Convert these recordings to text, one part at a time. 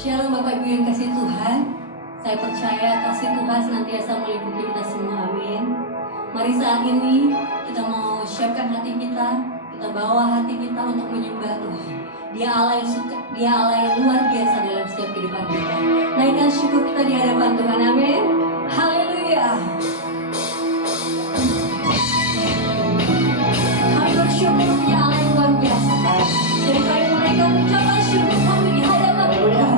Shalom Bapak Ibu yang kasih Tuhan. Saya percaya kasih Tuhan senantiasa meliputi kita semua, amin. Mari saat ini kita mau siapkan hati kita, kita bawa hati kita untuk menyembah Tuhan. Dia Allah yang luar biasa dalam setiap kehidupan kita. Naikkan syukur kita di hadapan Tuhan, amin. Haleluya. Kami bersyukur punya Allah yang luar biasa. Jadi kami menaikkan ucapan syukur kami di hadapan Tuhan.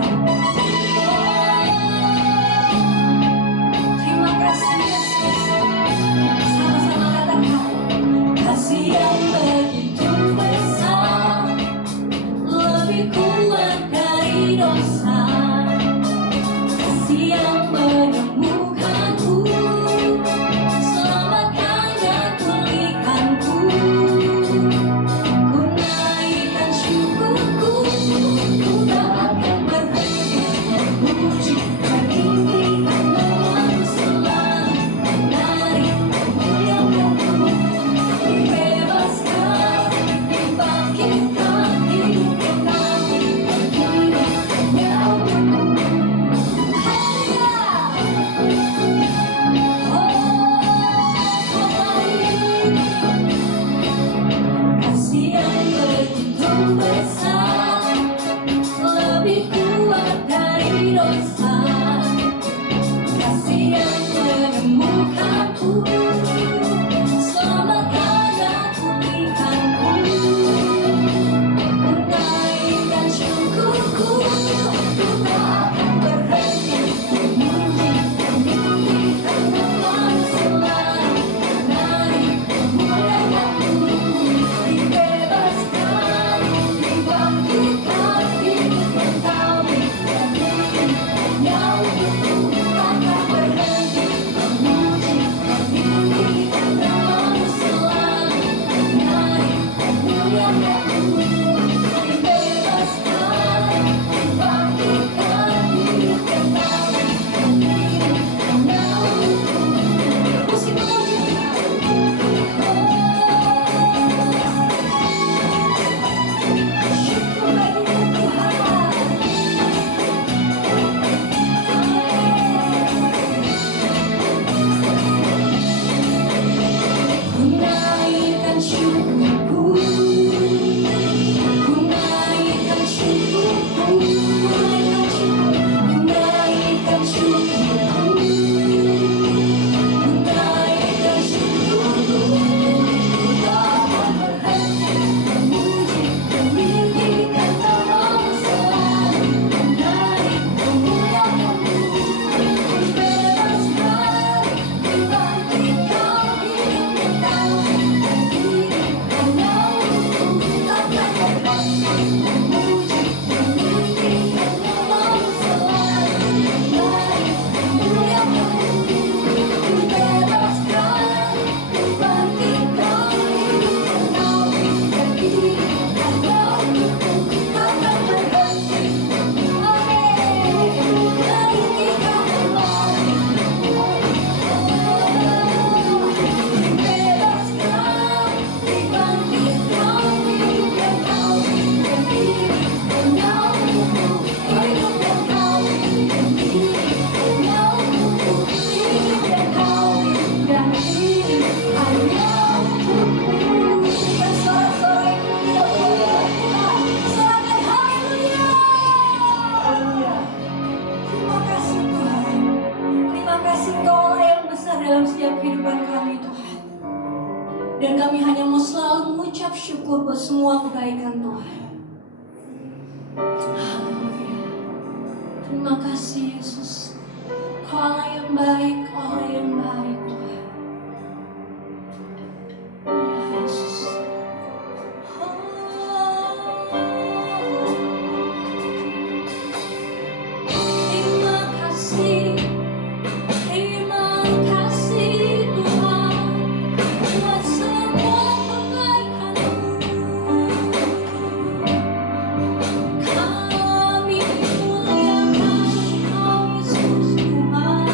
Terima kasih Yesus. Sama-sama katakan, kasih yang begitu besar, lebih kuat dari dosa. Kasih yang menemukanku, selamatkan dan pulihkanku. Ku naikkan syukurku, ku tak akan berhenti memuji meninggikan namamu selalu. Menari memuliakanmu, dibebaskan, dibangkitkan, hidupkan kami berdiri nyawamu. Kasih yang begitu besar, lebih kuat dari dosa. Kasih yang menemukanku, selamatkan dan pulihkanku. Ku naikkan syukurku, ku tak akan berhenti memuji meninggikan namamu selalu. Menari memuliakanmu, dibebaskan, dibangkitkan, hidupkan kami berdiri nyawamu. Takkan berhenti memuji meninggikan namamu selalu. Menari memuliakanmu, dibebaskan, dibangkitkan, hidupkan kami berdiri nyawamu. Musik memuji syukur bagi Tuhan. Ku naikkan syukurku, ku naikkan syukurku, ku naikkan syukurku, ku naikkan syukurku. Ku tak akan berhenti memuji meninggikan namamu selalu. Menari memuliakanmu, dibebaskan, dibangkitkan, hidupkan kami berdiri nyawamu. Takkan berhenti memuji meninggikan namamu selalu. Menari memuliakanmu, dibebaskan, dibangkitkan, hidupkan kami berdiri nyawamu. Takkan berhenti, amin, meninggikan namamu. Dibebaskan, dibangkitkan, hidupkan kami berdiri nyawamu. Hidupkan kami berdiri nyawamu. Hidupkan kami berdiri nyawamu. Bersorak-sorai mulia buat Tuhan. Sorakan haleluya. Terima kasih Tuhan. Terima kasih Engkau Allah yang besar dalam setiap kehidupan kami Tuhan. Dan kami hanya mau selalu mengucap syukur buat semua kebaikan Tuhan. Haleluya. Terima kasih Yesus. Kau Allah yang baik, Allah yang baik Tuhan. Ya Yesus. Terima kasih, terima kasih Tuhan buat semua kebaikan-Mu. Kami muliakan Engkau Yesus Tuhan.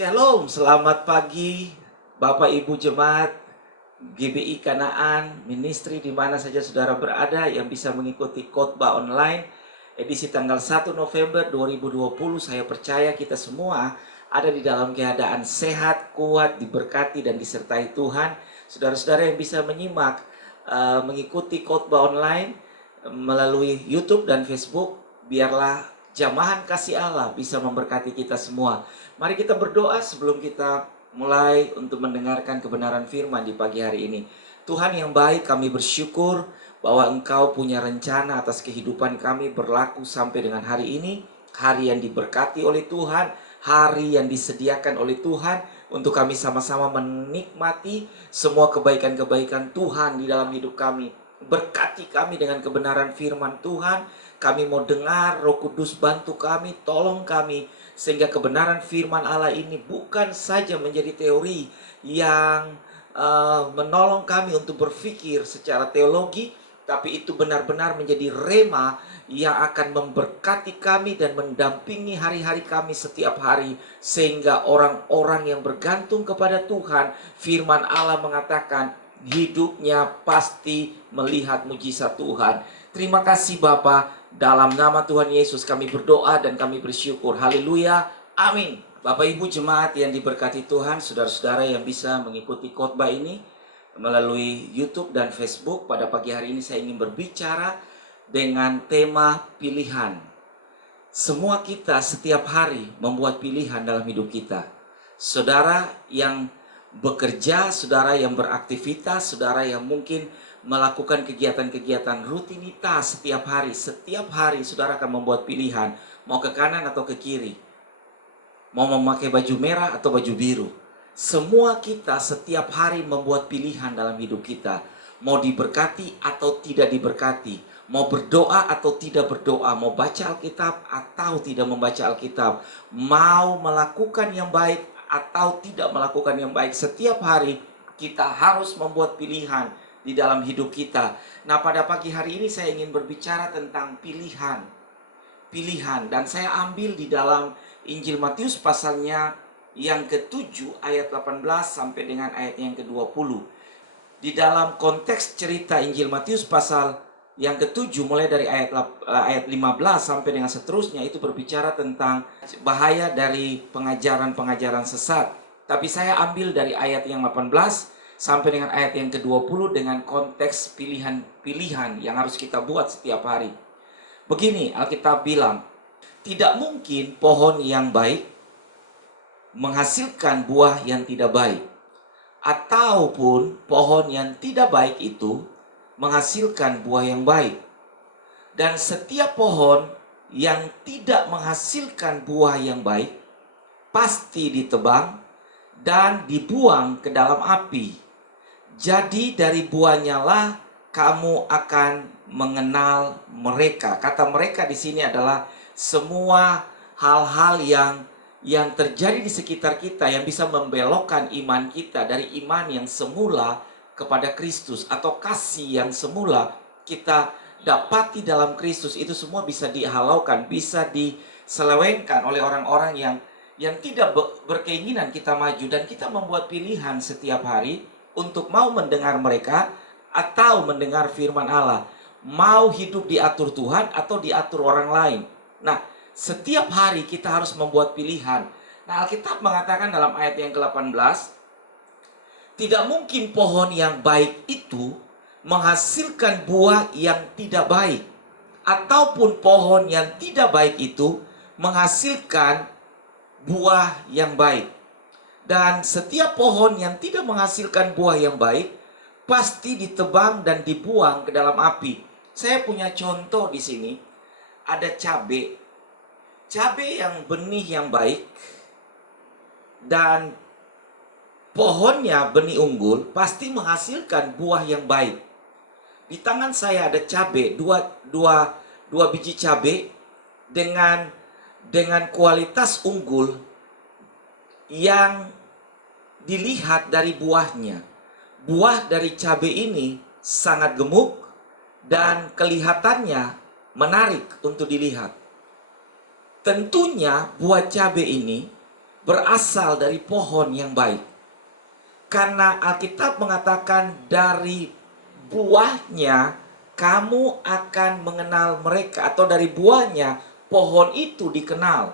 Shalom, selamat pagi Bapak Ibu Jemaat GBI Kanaan, ministry di mana saja saudara berada yang bisa mengikuti khotbah online edisi tanggal 1 November 2020. Saya percaya kita semua ada di dalam keadaan sehat, kuat, diberkati dan disertai Tuhan. Saudara-saudara yang bisa menyimak, mengikuti khotbah online melalui YouTube dan Facebook, biarlah jamahan kasih Allah bisa memberkati kita semua. Mari kita berdoa sebelum kita mulai untuk mendengarkan kebenaran firman di pagi hari ini. Tuhan yang baik, kami bersyukur bahwa Engkau punya rencana atas kehidupan kami berlaku sampai dengan hari ini. Hari yang diberkati oleh Tuhan, hari yang disediakan oleh Tuhan untuk kami sama-sama menikmati semua kebaikan-kebaikan Tuhan di dalam hidup kami. Berkati kami dengan kebenaran firman Tuhan. Kami mau dengar, Roh Kudus bantu kami, tolong kami, sehingga kebenaran firman Allah ini bukan saja menjadi teori yang menolong kami untuk berpikir secara teologi, tapi itu benar-benar menjadi rema yang akan memberkati kami dan mendampingi hari-hari kami setiap hari. Sehingga orang-orang yang bergantung kepada Tuhan, firman Allah mengatakan hidupnya pasti melihat mujizat Tuhan. Terima kasih Bapa. Dalam nama Tuhan Yesus kami berdoa dan kami bersyukur. Haleluya. Amin. Bapak Ibu jemaat yang diberkati Tuhan, saudara-saudara yang bisa mengikuti khotbah ini melalui YouTube dan Facebook, pada pagi hari ini saya ingin berbicara dengan tema pilihan. Semua kita setiap hari membuat pilihan dalam hidup kita. Saudara yang bekerja, saudara yang beraktivitas, saudara yang mungkin melakukan kegiatan-kegiatan rutinitas setiap hari saudara akan membuat pilihan, mau ke kanan atau ke kiri, mau memakai baju merah atau baju biru. Semua kita setiap hari membuat pilihan dalam hidup kita, mau diberkati atau tidak diberkati, mau berdoa atau tidak berdoa, mau baca Alkitab atau tidak membaca Alkitab, mau melakukan yang baik atau tidak melakukan yang baik. Setiap hari kita harus membuat pilihan di dalam hidup kita. Nah, pada pagi hari ini saya ingin berbicara tentang pilihan. Dan saya ambil di dalam Injil Matius pasalnya yang ke-7 ayat 18 sampai dengan ayat yang ke-20. Di dalam konteks cerita Injil Matius pasal yang ke-7 mulai dari ayat 15 sampai dengan seterusnya, itu berbicara tentang bahaya dari pengajaran-pengajaran sesat. Tapi saya ambil dari ayat yang 18 sampai dengan ayat yang ke-20 dengan konteks pilihan-pilihan yang harus kita buat setiap hari. Begini Alkitab bilang, tidak mungkin pohon yang baik menghasilkan buah yang tidak baik, ataupun pohon yang tidak baik itu menghasilkan buah yang baik. Dan setiap pohon yang tidak menghasilkan buah yang baik pasti ditebang dan dibuang ke dalam api. Jadi dari buahnya lah kamu akan mengenal mereka. Kata mereka di sini adalah semua hal-hal yang terjadi di sekitar kita yang bisa membelokkan iman kita dari iman yang semula kepada Kristus, atau kasih yang semula kita dapati dalam Kristus. Itu semua bisa dihalaukan, bisa diselewengkan oleh orang-orang yang tidak berkeinginan kita maju. Dan kita membuat pilihan setiap hari untuk mau mendengar mereka atau mendengar firman Allah, mau hidup diatur Tuhan atau diatur orang lain. Nah, setiap hari kita harus membuat pilihan. Nah, Alkitab mengatakan dalam ayat yang ke-18, tidak mungkin pohon yang baik itu menghasilkan buah yang tidak baik, ataupun pohon yang tidak baik itu menghasilkan buah yang baik. Dan setiap pohon yang tidak menghasilkan buah yang baik pasti ditebang dan dibuang ke dalam api. Saya punya contoh di sini. Ada cabai. Cabai yang benih yang baik dan pohonnya benih unggul pasti menghasilkan buah yang baik. Di tangan saya ada cabai, dua biji cabai dengan kualitas unggul yang dilihat dari buahnya. Buah dari cabai ini sangat gemuk dan kelihatannya menarik untuk dilihat. Tentunya buah cabai ini berasal dari pohon yang baik. Karena Alkitab mengatakan dari buahnya kamu akan mengenal mereka, atau dari buahnya pohon itu dikenal.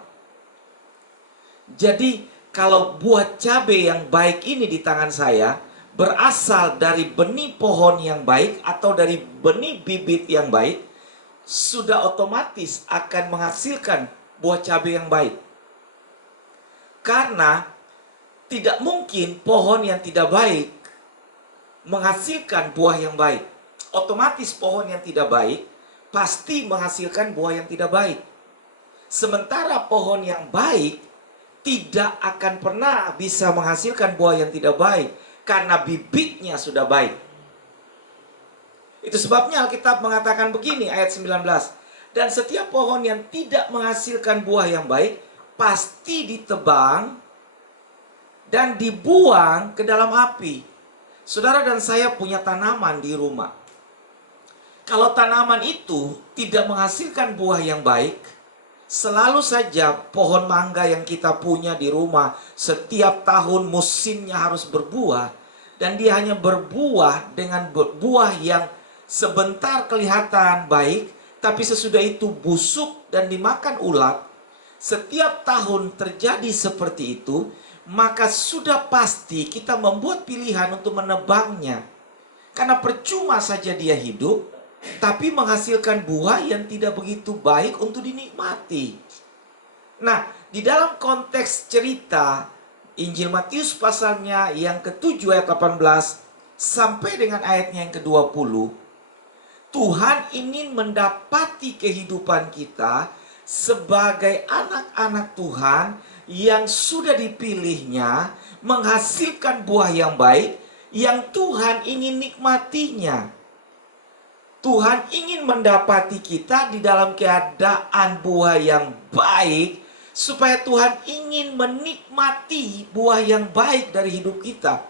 Jadi kalau buah cabai yang baik ini di tangan saya berasal dari benih pohon yang baik atau dari benih bibit yang baik, sudah otomatis akan menghasilkan buah cabai yang baik. Karena tidak mungkin pohon yang tidak baik menghasilkan buah yang baik. Otomatis pohon yang tidak baik pasti menghasilkan buah yang tidak baik. Sementara pohon yang baik tidak akan pernah bisa menghasilkan buah yang tidak baik karena bibitnya sudah baik. Itu sebabnya Alkitab mengatakan begini, ayat 19. Dan setiap pohon yang tidak menghasilkan buah yang baik pasti ditebang dan dibuang ke dalam api. Saudara dan saya punya tanaman di rumah. Kalau tanaman itu tidak menghasilkan buah yang baik, selalu saja pohon mangga yang kita punya di rumah setiap tahun musimnya harus berbuah, dan dia hanya berbuah dengan buah yang sebentar kelihatan baik, tapi sesudah itu busuk dan dimakan ulat. Setiap tahun terjadi seperti itu, maka sudah pasti kita membuat pilihan untuk menebangnya. Karena percuma saja dia hidup, tapi menghasilkan buah yang tidak begitu baik untuk dinikmati. Nah, di dalam konteks cerita Injil Matius pasalnya yang ke-7 ayat 18 sampai dengan ayatnya yang ke-20, Tuhan ingin mendapati kehidupan kita sebagai anak-anak Tuhan yang sudah dipilihnya menghasilkan buah yang baik yang Tuhan ingin nikmatinya. Tuhan ingin mendapati kita di dalam keadaan buah yang baik, supaya Tuhan ingin menikmati buah yang baik dari hidup kita.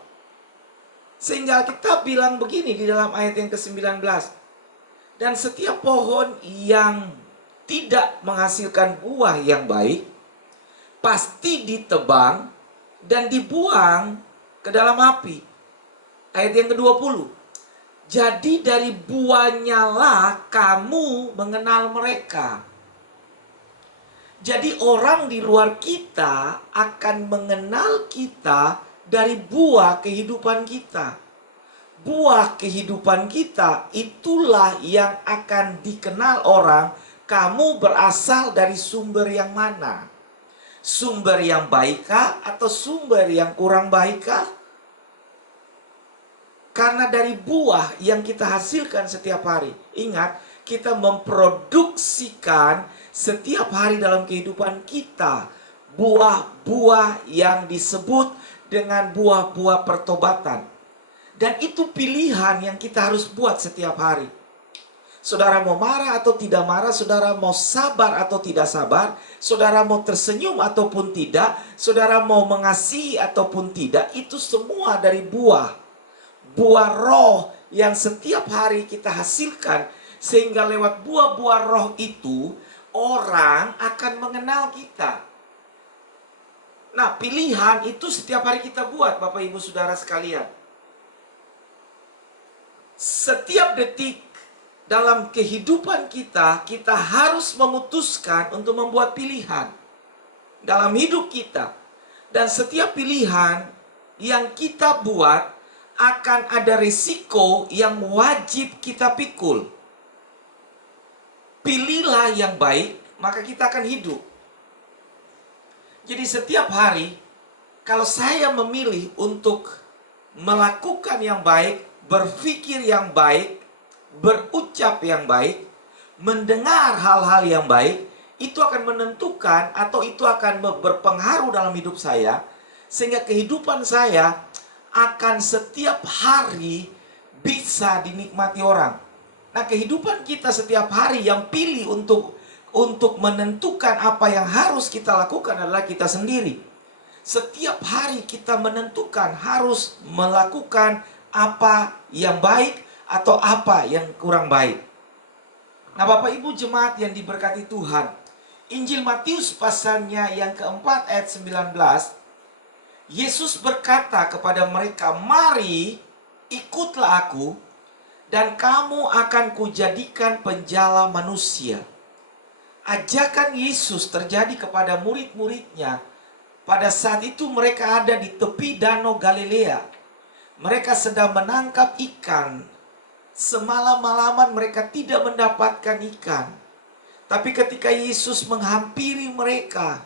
Sehingga kita bilang begini di dalam ayat yang ke-19. Dan setiap pohon yang tidak menghasilkan buah yang baik pasti ditebang dan dibuang ke dalam api. Ayat yang ke-20. Jadi dari buahnya lah kamu mengenal mereka. Jadi orang di luar kita akan mengenal kita dari buah kehidupan kita. Buah kehidupan kita itulah yang akan dikenal orang. Kamu berasal dari sumber yang mana? Sumber yang baikkah atau sumber yang kurang baikkah? Karena dari buah yang kita hasilkan setiap hari. Ingat, kita memproduksikan setiap hari dalam kehidupan kita buah-buah yang disebut dengan buah-buah pertobatan. Dan itu pilihan yang kita harus buat setiap hari. Saudara mau marah atau tidak marah, saudara mau sabar atau tidak sabar, saudara mau tersenyum ataupun tidak, saudara mau mengasihi ataupun tidak, itu semua dari buah. Buah roh yang setiap hari kita hasilkan, sehingga lewat buah-buah roh itu, orang akan mengenal kita. Nah, pilihan itu setiap hari kita buat, Bapak Ibu Saudara sekalian. Setiap detik dalam kehidupan kita, kita harus memutuskan untuk membuat pilihan dalam hidup kita. Dan setiap pilihan yang kita buat akan ada risiko yang wajib kita pikul. Pilihlah yang baik, maka kita akan hidup. Jadi setiap hari, kalau saya memilih untuk melakukan yang baik, berpikir yang baik, berucap yang baik, mendengar hal-hal yang baik, itu akan menentukan atau itu akan berpengaruh dalam hidup saya, sehingga kehidupan saya akan setiap hari bisa dinikmati orang. Nah, kehidupan kita setiap hari yang pilih untuk menentukan apa yang harus kita lakukan adalah kita sendiri. Setiap hari kita menentukan harus melakukan apa yang baik atau apa yang kurang baik. Nah, Bapak Ibu jemaat yang diberkati Tuhan, Injil Matius pasalnya yang keempat ayat 19, Yesus berkata kepada mereka, "Mari, ikutlah aku, dan kamu akan kujadikan penjala manusia." Ajakan Yesus terjadi kepada murid-muridnya. Pada saat itu mereka ada di tepi Danau Galilea. Mereka sedang menangkap ikan. Semalam-malaman mereka tidak mendapatkan ikan. Tapi ketika Yesus menghampiri mereka,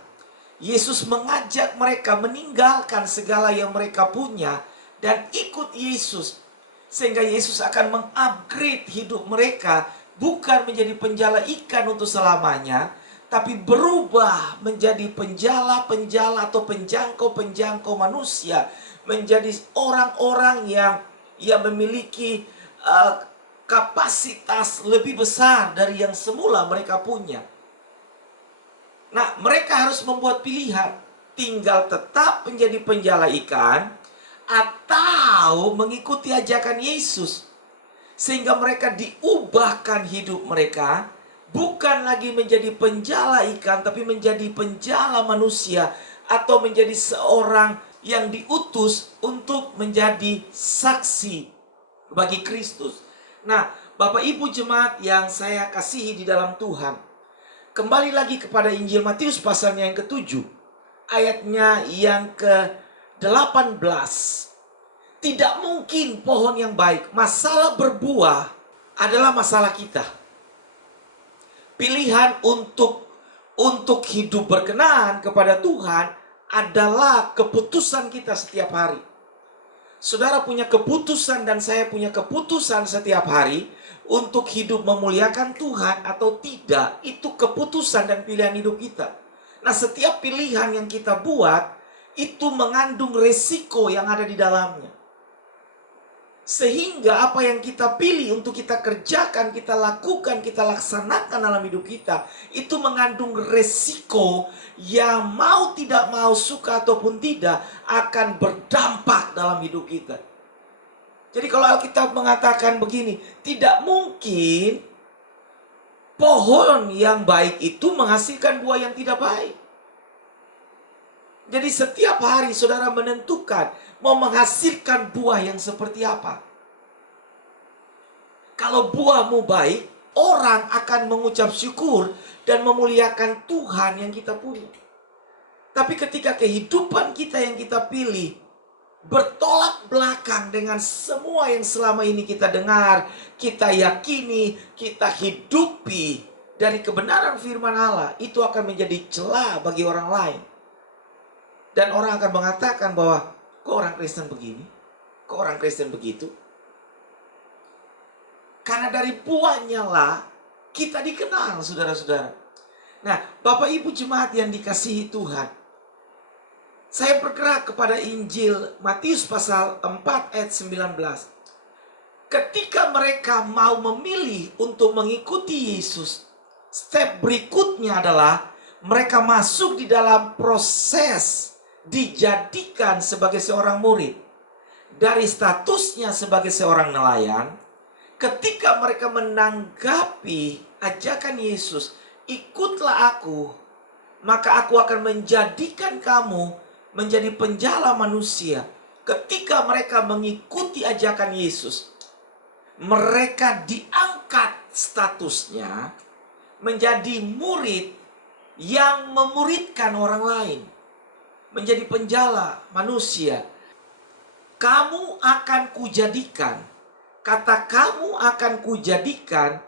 Yesus mengajak mereka meninggalkan segala yang mereka punya dan ikut Yesus. Sehingga Yesus akan mengupgrade hidup mereka, bukan menjadi penjala ikan untuk selamanya, tapi berubah menjadi penjala-penjala atau penjangkau-penjangkau manusia, menjadi orang-orang yang memiliki kapasitas lebih besar dari yang semula mereka punya. Nah, mereka harus membuat pilihan, tinggal tetap menjadi penjala ikan atau mengikuti ajakan Yesus. Sehingga mereka diubahkan hidup mereka, bukan lagi menjadi penjala ikan, tapi menjadi penjala manusia, atau menjadi seorang yang diutus untuk menjadi saksi bagi Kristus. Nah, Bapak Ibu jemaat yang saya kasihi di dalam Tuhan, kembali lagi kepada Injil Matius pasalnya yang ke-7, ayatnya yang ke-18. Tidak mungkin pohon yang baik. Masalah berbuah adalah masalah kita. Pilihan untuk hidup berkenan kepada Tuhan adalah keputusan kita setiap hari. Saudara punya keputusan dan saya punya keputusan setiap hari untuk hidup memuliakan Tuhan atau tidak. Itu keputusan dan pilihan hidup kita. Nah, setiap pilihan yang kita buat itu mengandung resiko yang ada di dalamnya. Sehingga apa yang kita pilih untuk kita kerjakan, kita lakukan, kita laksanakan dalam hidup kita, itu mengandung resiko yang mau tidak mau, suka ataupun tidak, akan berdampak dalam hidup kita. Jadi kalau Alkitab mengatakan begini, tidak mungkin pohon yang baik itu menghasilkan buah yang tidak baik. Jadi setiap hari saudara menentukan mau menghasilkan buah yang seperti apa. Kalau buahmu baik, orang akan mengucap syukur dan memuliakan Tuhan yang kita punya. Tapi ketika kehidupan kita yang kita pilih bertolak belakang dengan semua yang selama ini kita dengar, kita yakini, kita hidupi dari kebenaran firman Allah, itu akan menjadi celah bagi orang lain. Dan orang akan mengatakan bahwa, kok orang Kristen begini? Kok orang Kristen begitu? Karena dari buahnya lah kita dikenal, saudara-saudara. Nah, Bapak Ibu jemaat yang dikasihi Tuhan, saya bergerak kepada Injil Matius pasal 4 ayat 19. Ketika mereka mau memilih untuk mengikuti Yesus, step berikutnya adalah mereka masuk di dalam proses dijadikan sebagai seorang murid. Dari statusnya sebagai seorang nelayan, ketika mereka menanggapi ajakan Yesus, ikutlah aku, maka aku akan menjadikan kamu menjadi penjala manusia. Ketika mereka mengikuti ajakan Yesus, mereka diangkat statusnya menjadi murid yang memuridkan orang lain, menjadi penjala manusia. Kamu akan kujadikan. Kata kamu akan kujadikan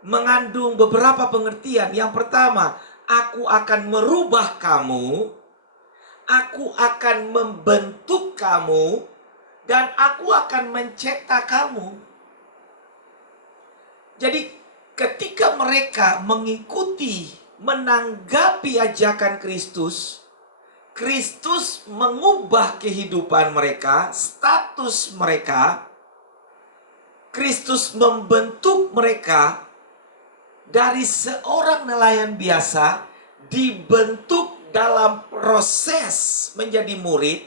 mengandung beberapa pengertian. Yang pertama, aku akan merubah kamu, aku akan membentuk kamu, dan aku akan mencetak kamu. Jadi ketika mereka mengikuti, menanggapi ajakan Kristus, Kristus mengubah kehidupan mereka, status mereka. Kristus membentuk mereka dari seorang nelayan biasa, dibentuk dalam proses menjadi murid.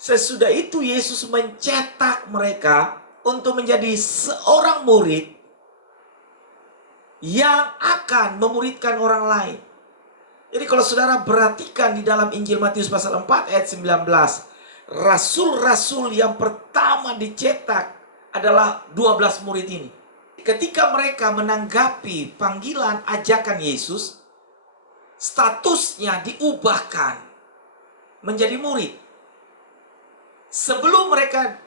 Sesudah itu Yesus mencetak mereka untuk menjadi seorang murid yang akan memuridkan orang lain. Jadi kalau saudara perhatikan di dalam Injil Matius pasal 4 ayat 19, rasul-rasul yang pertama dicetak adalah 12 murid ini. Ketika mereka menanggapi panggilan ajakan Yesus, statusnya diubahkan menjadi murid. Sebelum mereka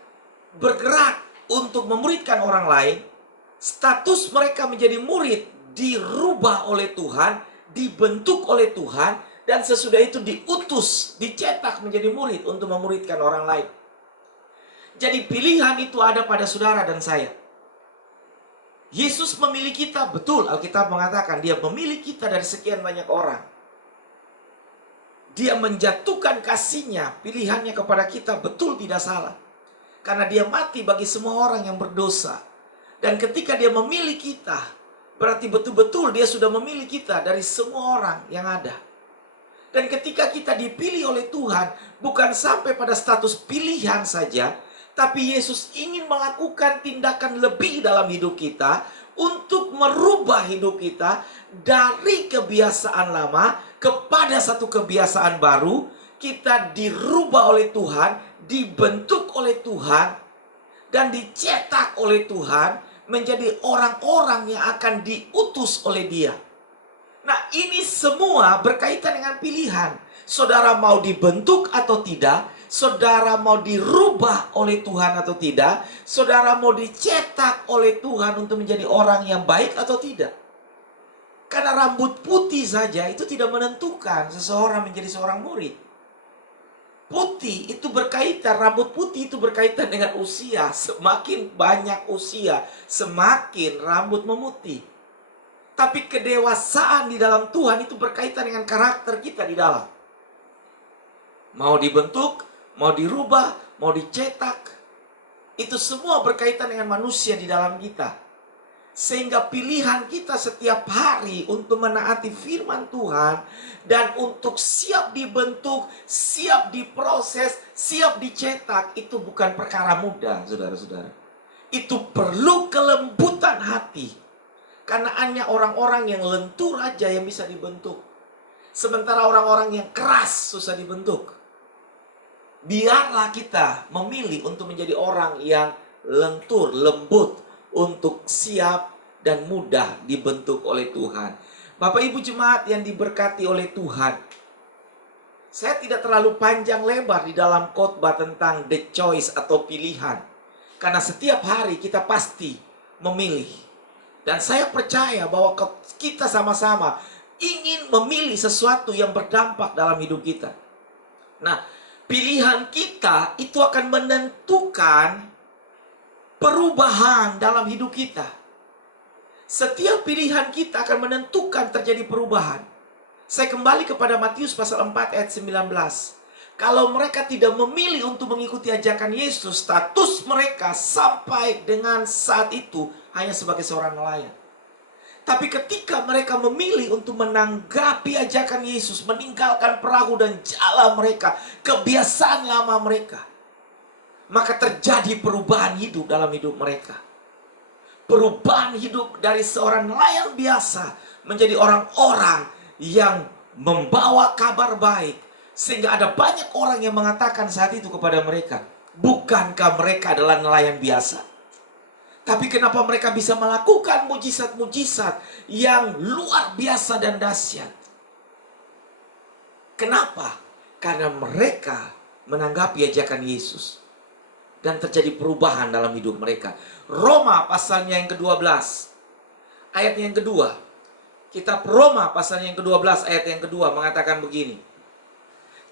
bergerak untuk memuridkan orang lain, status mereka menjadi murid dirubah oleh Tuhan, dibentuk oleh Tuhan, dan sesudah itu diutus, dicetak menjadi murid untuk memuridkan orang lain. Jadi pilihan itu ada pada saudara dan saya. Yesus memilih kita, betul Alkitab mengatakan dia memilih kita dari sekian banyak orang. Dia menjatuhkan kasihnya, pilihannya kepada kita, betul tidak salah. Karena dia mati bagi semua orang yang berdosa. Dan ketika dia memilih kita, berarti betul-betul dia sudah memilih kita dari semua orang yang ada. Dan ketika kita dipilih oleh Tuhan, bukan sampai pada status pilihan saja, tapi Yesus ingin melakukan tindakan lebih dalam hidup kita untuk merubah hidup kita dari kebiasaan lama kepada satu kebiasaan baru. Kita dirubah oleh Tuhan, dibentuk oleh Tuhan, dan dicetak oleh Tuhan menjadi orang-orang yang akan diutus oleh Dia. Nah, ini semua berkaitan dengan pilihan. Saudara mau dibentuk atau tidak, saudara mau dirubah oleh Tuhan atau tidak, saudara mau dicetak oleh Tuhan untuk menjadi orang yang baik atau tidak. Karena rambut putih saja itu tidak menentukan seseorang menjadi seorang murid. Putih itu berkaitan, rambut putih itu berkaitan dengan usia. Semakin banyak usia, semakin rambut memutih. Tapi kedewasaan di dalam Tuhan itu berkaitan dengan karakter kita di dalam. Mau dibentuk, mau dirubah, mau dicetak, itu semua berkaitan dengan manusia di dalam kita. Sehingga pilihan kita setiap hari untuk menaati firman Tuhan dan untuk siap dibentuk, siap diproses, siap dicetak, itu bukan perkara mudah, saudara-saudara. Itu perlu kelembutan hati. Karena hanya orang-orang yang lentur aja yang bisa dibentuk. Sementara orang-orang yang keras susah dibentuk. Biarlah kita memilih untuk menjadi orang yang lentur, lembut, untuk siap dan mudah dibentuk oleh Tuhan. Bapak Ibu jemaat yang diberkati oleh Tuhan, saya tidak terlalu panjang lebar di dalam khotbah tentang the choice atau pilihan. Karena setiap hari kita pasti memilih. Dan saya percaya bahwa kita sama-sama ingin memilih sesuatu yang berdampak dalam hidup kita. Nah, pilihan kita itu akan menentukan perubahan dalam hidup kita. Setiap pilihan kita akan menentukan terjadi perubahan. Saya kembali kepada Matius pasal 4 ayat 19. Kalau mereka tidak memilih untuk mengikuti ajakan Yesus, status mereka sampai dengan saat itu hanya sebagai seorang nelayan. Tapi ketika mereka memilih untuk menanggapi ajakan Yesus, meninggalkan perahu dan jala mereka, kebiasaan lama mereka, maka terjadi perubahan hidup dalam hidup mereka. Perubahan hidup dari seorang nelayan biasa menjadi orang-orang yang membawa kabar baik. Sehingga ada banyak orang yang mengatakan saat itu kepada mereka, bukankah mereka adalah nelayan biasa? Tapi kenapa mereka bisa melakukan mujizat-mujizat yang luar biasa dan dahsyat? Kenapa? Karena mereka menanggapi ajakan Yesus. Dan terjadi perubahan dalam hidup mereka. Roma pasalnya yang ke-12. Ayat yang kedua. Kitab Roma pasalnya yang ke-12 ayat yang kedua mengatakan begini.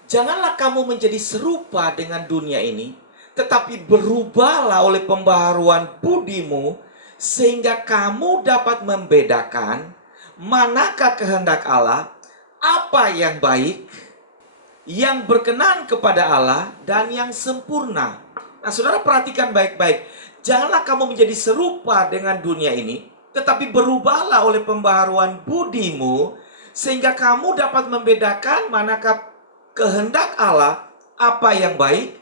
Janganlah kamu menjadi serupa dengan dunia ini, tetapi berubahlah oleh pembaharuan budimu, sehingga kamu dapat membedakan manakah kehendak Allah, apa yang baik, yang berkenan kepada Allah, dan yang sempurna. Nah, saudara perhatikan baik-baik. Janganlah kamu menjadi serupa dengan dunia ini, tetapi berubahlah oleh pembaharuan budimu, sehingga kamu dapat membedakan manakah kehendak Allah, apa yang baik,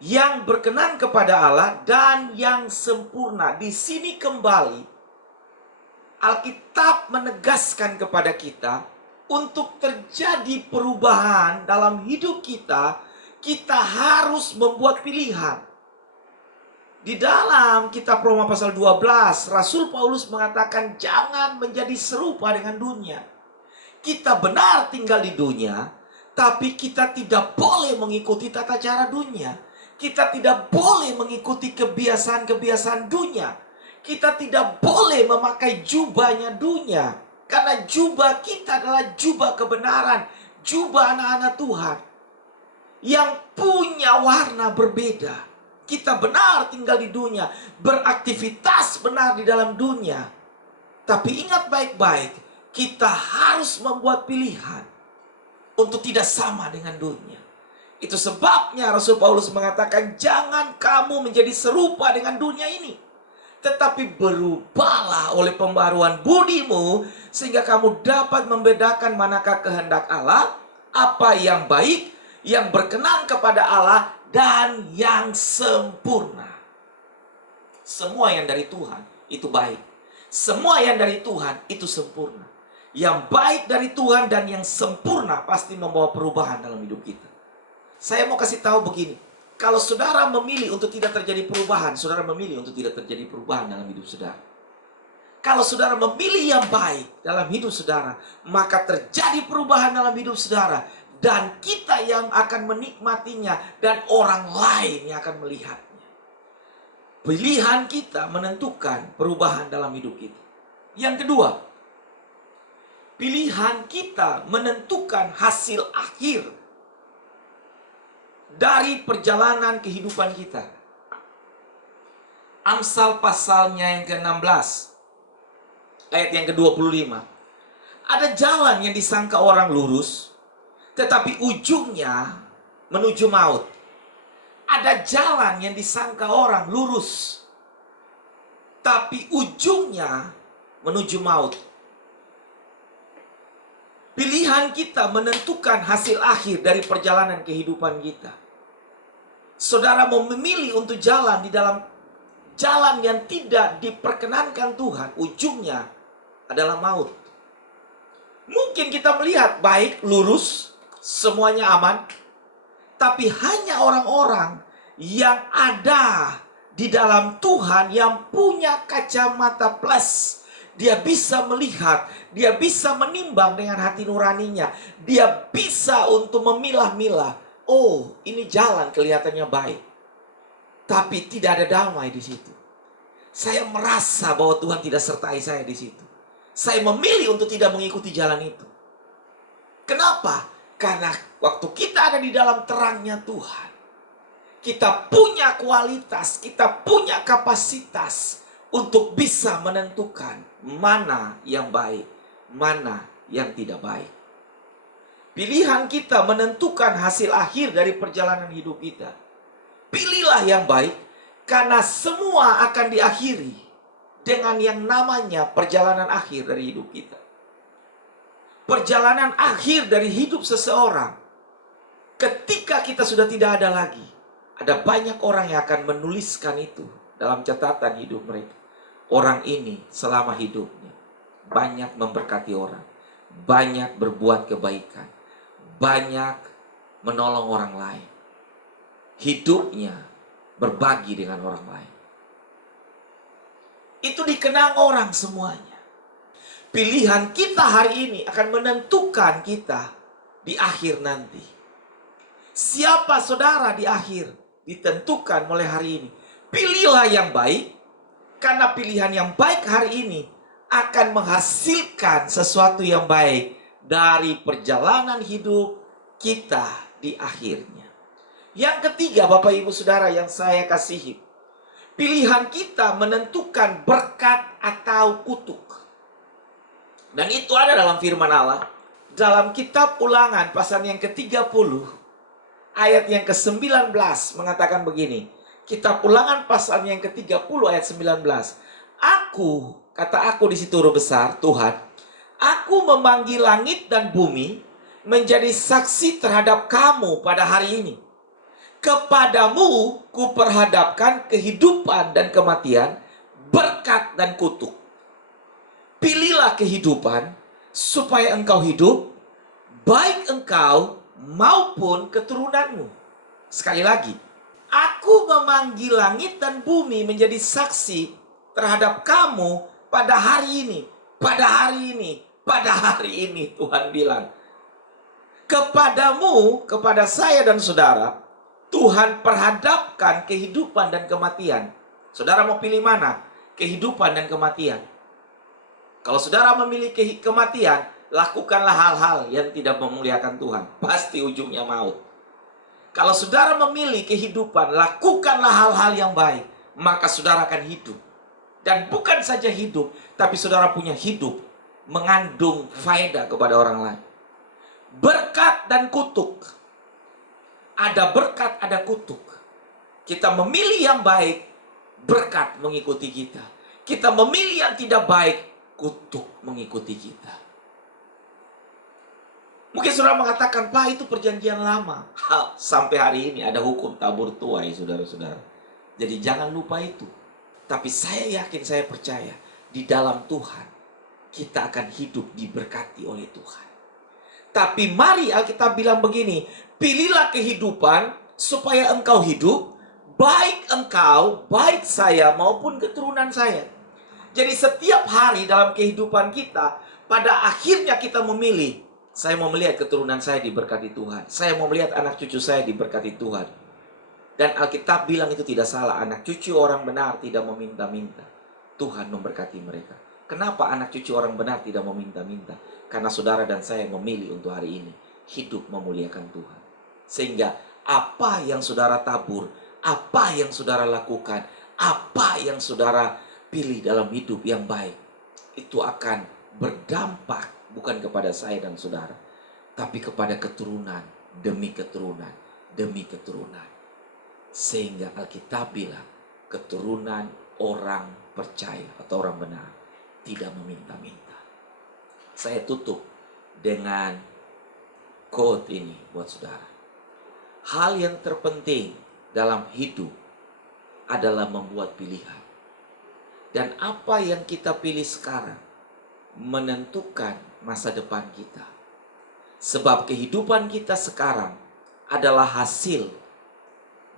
yang berkenan kepada Allah, dan yang sempurna. Di sini kembali, Alkitab menegaskan kepada kita untuk terjadi perubahan dalam hidup kita, kita harus membuat pilihan. Di dalam kitab Roma pasal 12, Rasul Paulus mengatakan jangan menjadi serupa dengan dunia. Kita benar tinggal di dunia, tapi kita tidak boleh mengikuti tata cara dunia. Kita tidak boleh mengikuti kebiasaan-kebiasaan dunia. Kita tidak boleh memakai jubahnya dunia. Karena jubah kita adalah jubah kebenaran, jubah anak-anak Tuhan yang punya warna berbeda. Kita benar tinggal di dunia, beraktivitas benar di dalam dunia. Tapi ingat baik-baik, kita harus membuat pilihan untuk tidak sama dengan dunia. Itu sebabnya Rasul Paulus mengatakan, jangan kamu menjadi serupa dengan dunia ini, tetapi berubahlah oleh pembaruan budimu, sehingga kamu dapat membedakan manakah kehendak Allah, apa yang baik, yang berkenan kepada Allah, dan yang sempurna. Semua yang dari Tuhan itu baik. Semua yang dari Tuhan itu sempurna. Yang baik dari Tuhan dan yang sempurna pasti membawa perubahan dalam hidup kita. Saya mau kasih tahu begini. Kalau saudara memilih untuk tidak terjadi perubahan, saudara memilih untuk tidak terjadi perubahan dalam hidup saudara. Kalau saudara memilih yang baik dalam hidup saudara, maka terjadi perubahan dalam hidup saudara. Dan kita yang akan menikmatinya, dan orang lain yang akan melihatnya. Pilihan kita menentukan perubahan dalam hidup kita. Yang kedua, pilihan kita menentukan hasil akhir dari perjalanan kehidupan kita. Amsal pasalnya yang ke-16, ayat yang ke-25. Ada jalan yang disangka orang lurus, tetapi ujungnya menuju maut. Ada jalan yang disangka orang lurus, tapi ujungnya menuju maut. Pilihan kita menentukan hasil akhir dari perjalanan kehidupan kita. Saudara mau memilih untuk jalan di dalam jalan yang tidak diperkenankan Tuhan, ujungnya adalah maut. Mungkin kita melihat baik, lurus, semuanya aman, tapi hanya orang-orang yang ada di dalam Tuhan yang punya kacamata plus. Dia bisa melihat, dia bisa menimbang dengan hati nuraninya. Dia bisa untuk memilah-milah. Oh, ini jalan kelihatannya baik, tapi tidak ada damai di situ. Saya merasa bahwa Tuhan tidak sertai saya di situ. Saya memilih untuk tidak mengikuti jalan itu. Kenapa? Karena waktu kita ada di dalam terangnya Tuhan, kita punya kualitas, kita punya kapasitas untuk bisa menentukan mana yang baik, mana yang tidak baik. Pilihan kita menentukan hasil akhir dari perjalanan hidup kita. Pilihlah yang baik, karena semua akan diakhiri dengan yang namanya perjalanan akhir dari hidup kita. Perjalanan akhir dari hidup seseorang, ketika kita sudah tidak ada lagi, ada banyak orang yang akan menuliskan itu dalam catatan hidup mereka. Orang ini selama hidupnya banyak memberkati orang, banyak berbuat kebaikan, banyak menolong orang lain. Hidupnya berbagi dengan orang lain. Itu dikenang orang semuanya. Pilihan kita hari ini akan menentukan kita di akhir nanti. Siapa saudara di akhir ditentukan mulai hari ini. Pilihlah yang baik, karena pilihan yang baik hari ini akan menghasilkan sesuatu yang baik dari perjalanan hidup kita di akhirnya. Yang ketiga, Bapak Ibu Saudara yang saya kasihi, pilihan kita menentukan berkat atau kutuk. Dan itu ada dalam firman Allah. Dalam kitab Ulangan pasal yang ke-30 ayat yang ke-19 mengatakan begini. Kitab Ulangan pasal yang ke-30 ayat 19. Aku, kata aku di situ huruf besar, Tuhan, aku memanggil langit dan bumi menjadi saksi terhadap kamu pada hari ini. Kepadamu kuperhadapkan kehidupan dan kematian, berkat dan kutuk. Pilihlah kehidupan supaya engkau hidup, baik engkau maupun keturunanmu. Sekali lagi, aku memanggil langit dan bumi menjadi saksi terhadap kamu pada hari ini. Pada hari ini, pada hari ini Tuhan bilang. Kepadamu, kepada saya dan saudara, Tuhan perhadapkan kehidupan dan kematian. Saudara mau pilih mana? Kehidupan dan kematian. Kalau saudara memilih kematian, lakukanlah hal-hal yang tidak memuliakan Tuhan. Pasti ujungnya maut. Kalau saudara memilih kehidupan, lakukanlah hal-hal yang baik, maka saudara akan hidup. Dan bukan saja hidup, tapi saudara punya hidup mengandung faedah kepada orang lain. Berkat dan kutuk. Ada berkat, ada kutuk. Kita memilih yang baik, berkat mengikuti kita. Kita memilih yang tidak baik, kutuk mengikuti kita. Mungkin saudara mengatakan, Pak, itu perjanjian lama. Sampai hari ini ada hukum tabur tuai, saudara-saudara. Jadi jangan lupa itu. Tapi saya yakin, saya percaya, di dalam Tuhan, kita akan hidup diberkati oleh Tuhan. Tapi mari Alkitab bilang begini, pilihlah kehidupan supaya engkau hidup, baik engkau, baik saya maupun keturunan saya. Jadi setiap hari dalam kehidupan kita, pada akhirnya kita memilih, saya mau melihat keturunan saya diberkati Tuhan. Saya mau melihat anak cucu saya diberkati Tuhan. Dan Alkitab bilang itu tidak salah. Anak cucu orang benar tidak meminta-minta. Tuhan memberkati mereka. Kenapa anak cucu orang benar tidak meminta-minta? Karena saudara dan saya memilih untuk hari ini hidup memuliakan Tuhan. Sehingga apa yang saudara tabur, apa yang saudara lakukan, apa yang saudara pilih dalam hidup yang baik, itu akan berdampak bukan kepada saya dan saudara, tapi kepada keturunan demi keturunan demi keturunan. Sehingga Alkitab bilang keturunan orang percaya atau orang benar tidak meminta-minta. Saya tutup dengan quote ini buat saudara. Hal yang terpenting dalam hidup adalah membuat pilihan. Dan apa yang kita pilih sekarang menentukan masa depan kita. Sebab kehidupan kita sekarang adalah hasil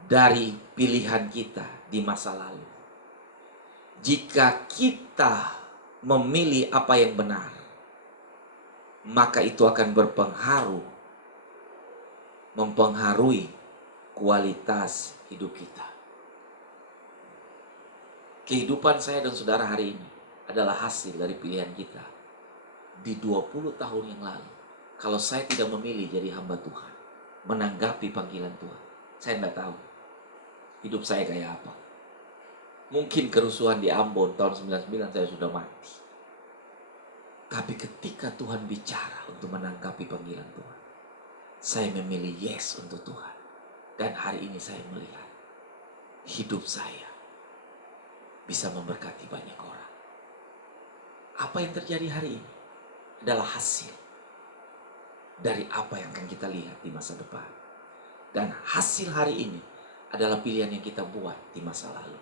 dari pilihan kita di masa lalu. Jika kita memilih apa yang benar, maka itu akan mempengaruhi kualitas hidup kita. Kehidupan saya dan saudara hari ini adalah hasil dari pilihan kita di 20 tahun yang lalu. Kalau saya tidak memilih jadi hamba Tuhan, menanggapi panggilan Tuhan, saya tidak tahu hidup saya kayak apa. Mungkin kerusuhan di Ambon tahun 99 saya sudah mati. Tapi ketika Tuhan bicara untuk menanggapi panggilan Tuhan, saya memilih yes untuk Tuhan. Dan hari ini saya melihat hidup saya bisa memberkati banyak orang. Apa yang terjadi hari ini adalah hasil dari apa yang akan kita lihat di masa depan. Dan hasil hari ini adalah pilihan yang kita buat di masa lalu.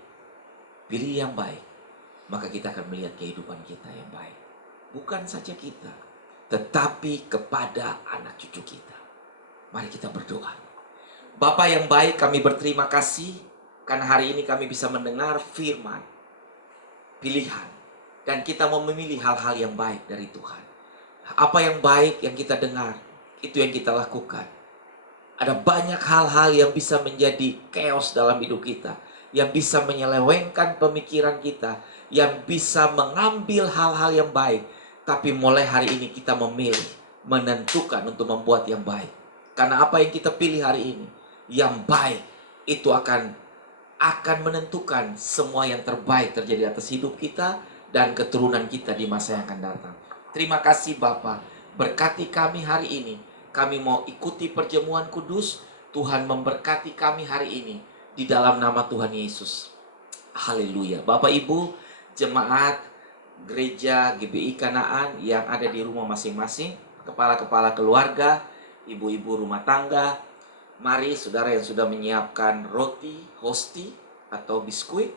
Pilih yang baik, maka kita akan melihat kehidupan kita yang baik. Bukan saja kita, tetapi kepada anak cucu kita. Mari kita berdoa. Bapa yang baik, kami berterima kasih karena hari ini kami bisa mendengar firman, pilihan, dan kita mau memilih hal-hal yang baik dari Tuhan. Apa yang baik yang kita dengar, itu yang kita lakukan. Ada banyak hal-hal yang bisa menjadi chaos dalam hidup kita, yang bisa menyelewengkan pemikiran kita, yang bisa mengambil hal-hal yang baik. Tapi mulai hari ini kita memilih, menentukan untuk membuat yang baik. Karena apa yang kita pilih hari ini, yang baik, itu akan menentukan semua yang terbaik terjadi atas hidup kita dan keturunan kita di masa yang akan datang. Terima kasih Bapa, berkati kami hari ini. Kami mau ikuti perjamuan kudus. Tuhan memberkati kami hari ini di dalam nama Tuhan Yesus. Haleluya. Bapak Ibu, jemaat gereja GBI Kanaan yang ada di rumah masing-masing, kepala-kepala keluarga, ibu-ibu rumah tangga, mari saudara yang sudah menyiapkan roti, hosti atau biskuit,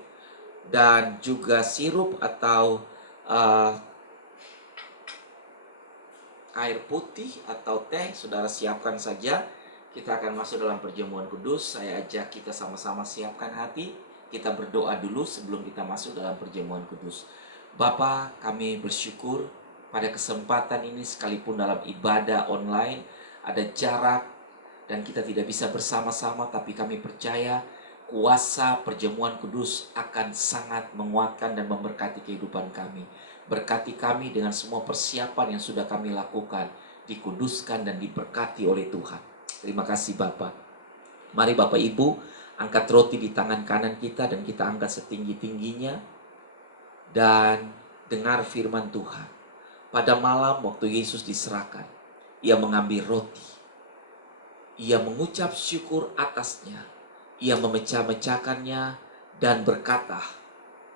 dan juga sirup atau air putih atau teh, saudara siapkan saja. Kita akan masuk dalam perjamuan kudus. Saya ajak kita sama-sama siapkan hati. Kita berdoa dulu sebelum kita masuk dalam perjamuan kudus. Bapa, kami bersyukur pada kesempatan ini, sekalipun dalam ibadah online ada jarak dan kita tidak bisa bersama-sama, tapi kami percaya kuasa perjamuan kudus akan sangat menguatkan dan memberkati kehidupan kami. Berkati kami dengan semua persiapan yang sudah kami lakukan, dikuduskan dan diberkati oleh Tuhan. Terima kasih Bapa. Mari Bapak Ibu angkat roti di tangan kanan kita dan kita angkat setinggi-tingginya dan dengar firman Tuhan. Pada malam waktu Yesus diserahkan, Ia mengambil roti, Ia mengucap syukur atasnya, Ia memecah-mecahkannya dan berkata,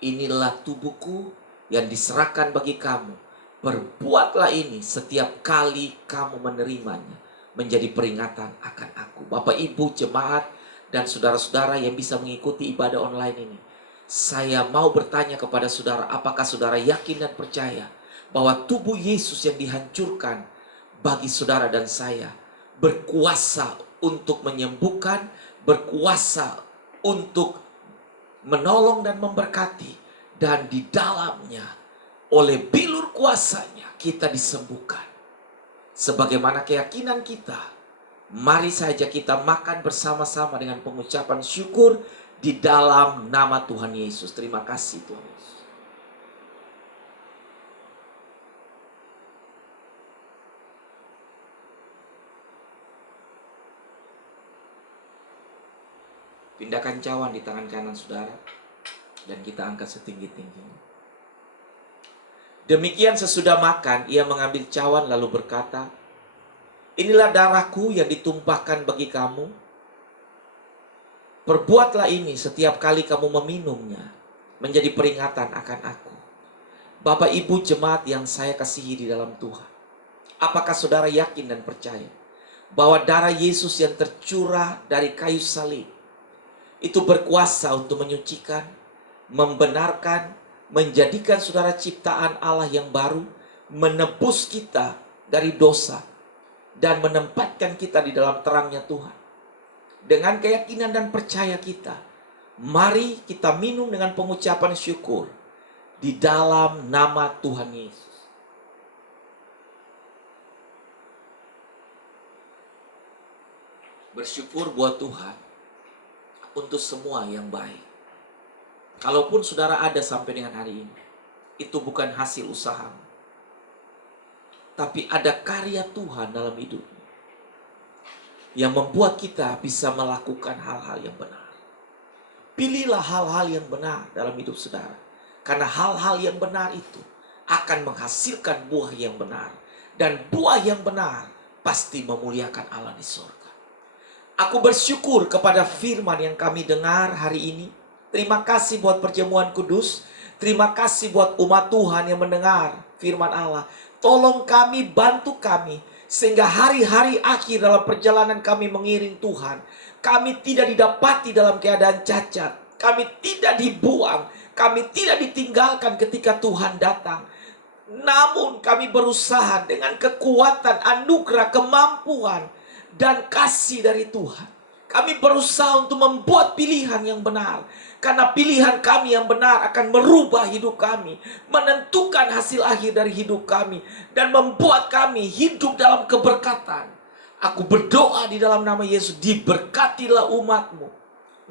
inilah tubuhku yang diserahkan bagi kamu. Perbuatlah ini setiap kali kamu menerimanya, menjadi peringatan akan aku. Bapak Ibu jemaat dan saudara-saudara yang bisa mengikuti ibadah online ini, saya mau bertanya kepada saudara, apakah saudara yakin dan percaya bahwa tubuh Yesus yang dihancurkan bagi saudara dan saya berkuasa untuk menyembuhkan, berkuasa untuk menolong dan memberkati, dan di dalamnya oleh bilur kuasanya kita disembuhkan. Sebagaimana keyakinan kita, mari saja kita makan bersama-sama dengan pengucapan syukur di dalam nama Tuhan Yesus. Terima kasih Tuhan Yesus. Pindahkan cawan di tangan kanan saudara dan kita angkat setinggi-tingginya. Demikian sesudah makan, Ia mengambil cawan lalu berkata, inilah darahku yang ditumpahkan bagi kamu. Perbuatlah ini setiap kali kamu meminumnya, menjadi peringatan akan aku. Bapak Ibu jemaat yang saya kasihi di dalam Tuhan, apakah saudara yakin dan percaya bahwa darah Yesus yang tercurah dari kayu salib itu berkuasa untuk menyucikan, membenarkan, menjadikan saudara ciptaan Allah yang baru, menebus kita dari dosa, dan menempatkan kita di dalam terangnya Tuhan. Dengan keyakinan dan percaya kita, mari kita minum dengan pengucapan syukur di dalam nama Tuhan Yesus. Bersyukur buat Tuhan untuk semua yang baik. Kalaupun saudara ada sampai dengan hari ini, itu bukan hasil usaha, tapi ada karya Tuhan dalam hidupmu yang membuat kita bisa melakukan hal-hal yang benar. Pilihlah hal-hal yang benar dalam hidup saudara, karena hal-hal yang benar itu akan menghasilkan buah yang benar, dan buah yang benar pasti memuliakan Allah di surga. Aku bersyukur kepada firman yang kami dengar hari ini. Terima kasih buat perjamuan kudus. Terima kasih buat umat Tuhan yang mendengar firman Allah. Tolong kami, bantu kami, sehingga hari-hari akhir dalam perjalanan kami mengiring Tuhan, kami tidak didapati dalam keadaan cacat. Kami tidak dibuang. Kami tidak ditinggalkan ketika Tuhan datang. Namun kami berusaha dengan kekuatan, anugerah, kemampuan, dan kasih dari Tuhan. Kami berusaha untuk membuat pilihan yang benar. Karena pilihan kami yang benar akan merubah hidup kami, menentukan hasil akhir dari hidup kami, dan membuat kami hidup dalam keberkatan. Aku berdoa di dalam nama Yesus, diberkatilah umatmu.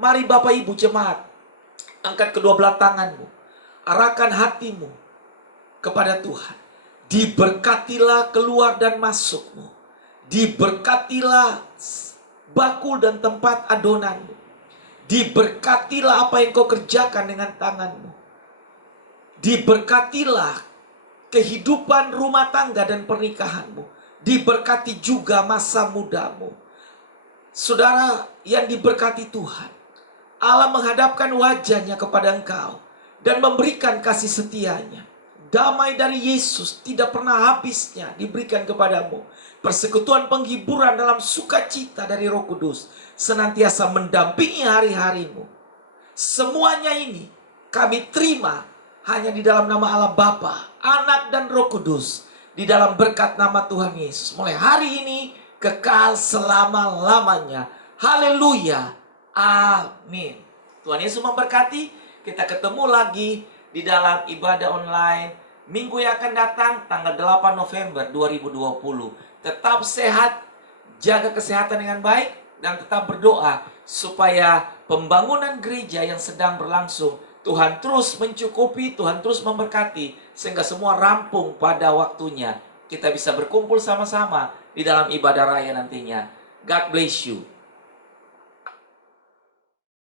Mari Bapak Ibu jemaat, angkat kedua belah tanganmu, arahkan hatimu kepada Tuhan. Diberkatilah keluar dan masukmu. Diberkatilah bakul dan tempat adonanmu. Diberkatilah apa yang kau kerjakan dengan tanganmu. Diberkatilah kehidupan rumah tangga dan pernikahanmu. Diberkati juga masa mudamu. Saudara yang diberkati Tuhan, Allah menghadapkan wajahnya kepada engkau dan memberikan kasih setianya. Damai dari Yesus tidak pernah habisnya diberikan kepadamu. Persekutuan penghiburan dalam sukacita dari Roh Kudus senantiasa mendampingi hari-harimu. Semuanya ini kami terima hanya di dalam nama Allah Bapa, Anak dan Roh Kudus. di dalam berkat nama Tuhan Yesus. Mulai hari ini, kekal selama-lamanya. Haleluya. Amin. Tuhan Yesus memberkati. Kita ketemu lagi di dalam ibadah online minggu yang akan datang, tanggal 8 November 2020. Tetap sehat, jaga kesehatan dengan baik, dan tetap berdoa supaya pembangunan gereja yang sedang berlangsung, Tuhan terus mencukupi, Tuhan terus memberkati, sehingga semua rampung pada waktunya. Kita bisa berkumpul sama-sama di dalam ibadah raya nantinya. God bless you.